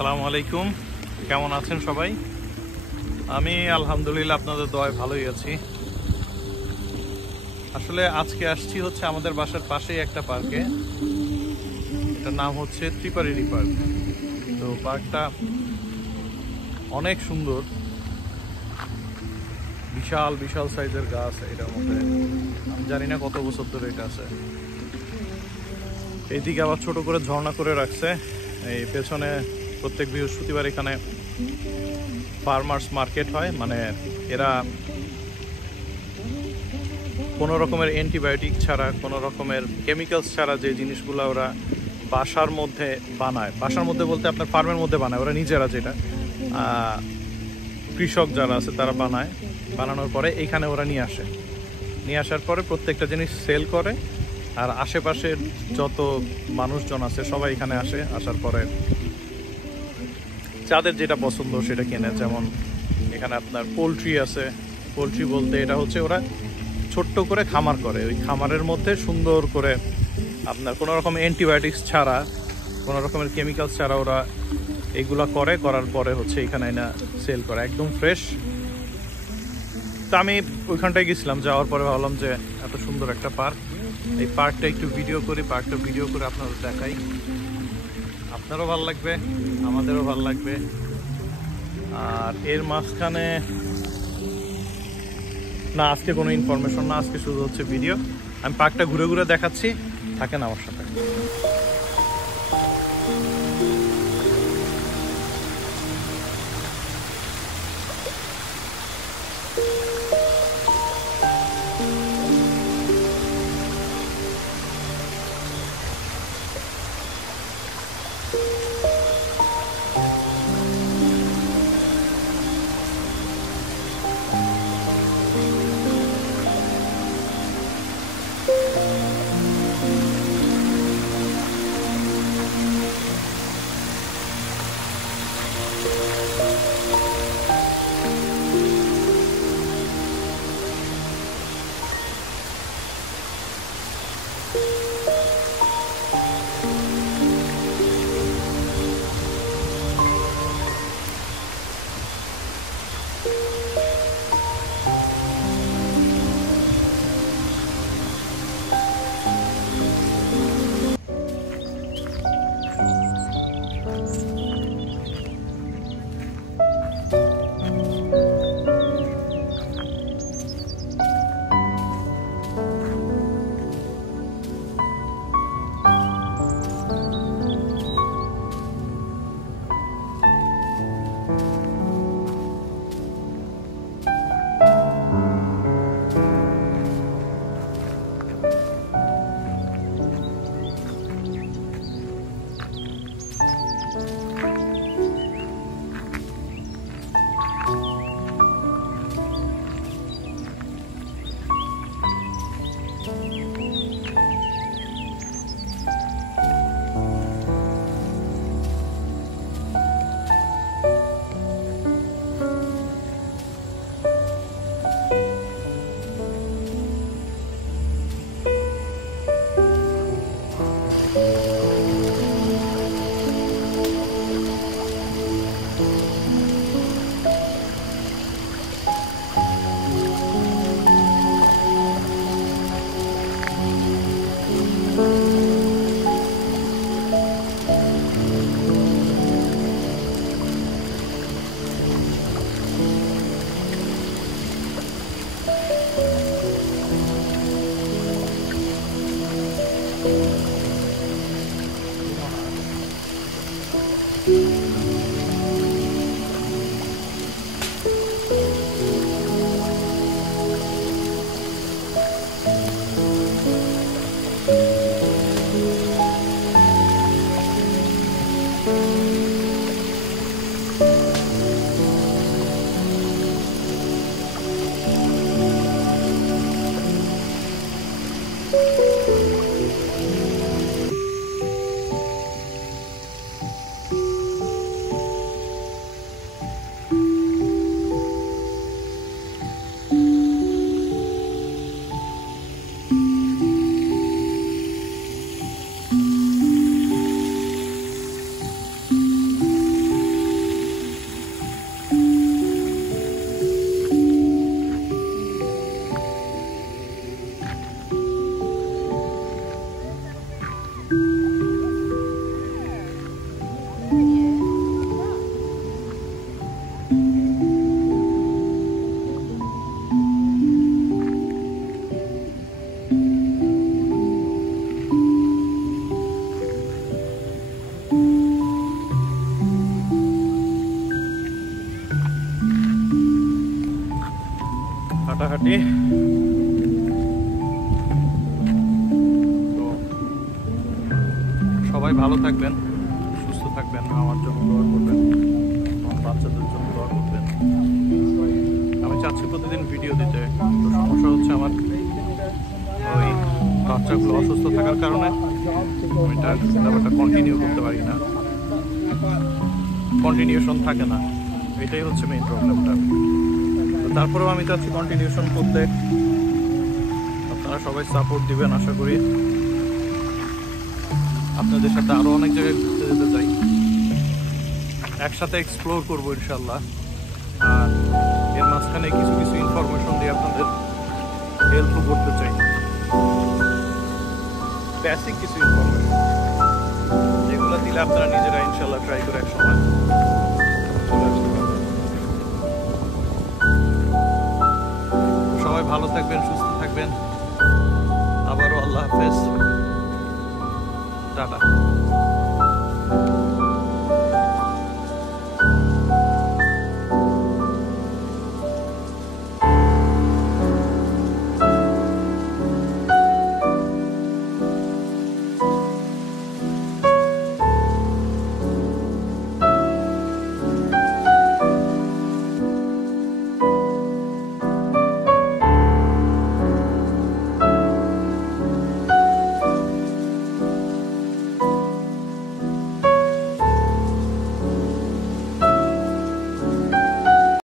আসসালামু আলাইকুম, কেমন আছেন সবাই? আমি আলহামদুলিল্লাহ আপনাদের দোয়ায় ভালোই আছি। আসলে আজকে আসছি হচ্ছে আমাদের বাসার পাশেই একটা পার্কে। এটার নাম হচ্ছে ত্রিপারেরি পার্ক। তো পার্কটা অনেক সুন্দর, বিশাল বিশাল সাইজের গাছ এটার মধ্যে। আমি জানি না কত বছর ধরে এটা আছে। এইদিকে আবার ছোট করে ঝর্ণা করে রাখছে। এই পেছনে প্রত্যেক বৃহস্পতিবার এখানে ফার্মার্স মার্কেট হয়, মানে এরা কোনো রকমের অ্যান্টিবায়োটিক ছাড়া, কোনো রকমের কেমিক্যালস ছাড়া যে জিনিসগুলো ওরা বাসার মধ্যে বানায়, বাসার মধ্যে বলতে আপনার ফার্মের মধ্যে বানায় ওরা নিজেরা, যেটা কৃষক যারা আছে তারা বানায়, বানানোর পরে এইখানে ওরা নিয়ে আসার পরে প্রত্যেকটা জিনিস সেল করে। আর আশেপাশের যত মানুষজন আছে সবাই এখানে আসার পরে যাদের যেটা পছন্দ সেটা কেনে। যেমন এখানে আপনার পোলট্রি আছে। পোলট্রি বলতে এটা হচ্ছে ওরা ছোট্ট করে খামার করে, ওই খামারের মধ্যে সুন্দর করে আপনার কোনো রকম অ্যান্টিবায়োটিক্স ছাড়া, কোনো রকমের কেমিক্যালস ছাড়া ওরা এইগুলা করার পরে হচ্ছে এখানে না সেল করে, একদম ফ্রেশ। তো আমি ওইখানটায় গেছিলাম, যাওয়ার পরে ভাবলাম যে এত সুন্দর একটা পার্ক, এই পার্কটা একটু ভিডিও করি, পার্কটা ভিডিও করে আপনাদের দেখাই। আপনারও ভালো লাগবে, আমাদেরও ভালো লাগবে। আর এর মাঝখানে না আজকে কোনো ইনফরমেশন না, আজকে শুধু হচ্ছে ভিডিও। আমি পার্কটা ঘুরে ঘুরে দেখাচ্ছি, থাকেন আমার সাথে। রাঙামাটি। তো সবাই ভালো থাকবেন, সুস্থ থাকবেন, আমার জন্য দোয়া করবেন, আমার বাচ্চাদের জন্য দোয়া করবেন। আমি চাচ্ছি প্রতিদিন ভিডিও দিতে, তো সমস্যা হচ্ছে আমার ওই বাচ্চাগুলো অসুস্থ থাকার কারণে আমি ব্যাপারটা কন্টিনিউ করতে পারি না, কন্টিনিউশন থাকে না, এটাই হচ্ছে মেইন প্রবলেমটা। তো তারপরেও আমি চাচ্ছি কন্টিনিউশন করতে, আপনারা সবাই সাপোর্ট দিবেন আশা করি। আপনাদের সাথে আরও অনেক জায়গায় ঘুরতে যেতে চাই, একসাথে এক্সপ্লোর করবো ইনশাল্লাহ। আর এর মাঝখানে কিছু কিছু ইনফরমেশন দিয়ে আপনাদের হেল্পও করতে চাই, বেসিক কিছু ইনফরমেশন যেগুলো দিলে আপনারা নিজেরা ইনশাল্লাহ ট্রাই করে একসময় চলে আসতে পারবেন। সবাই ভালো থাকবেন, সুস্থ থাকবেন। আবারও আল্লাহ হাফেজ, টাটা।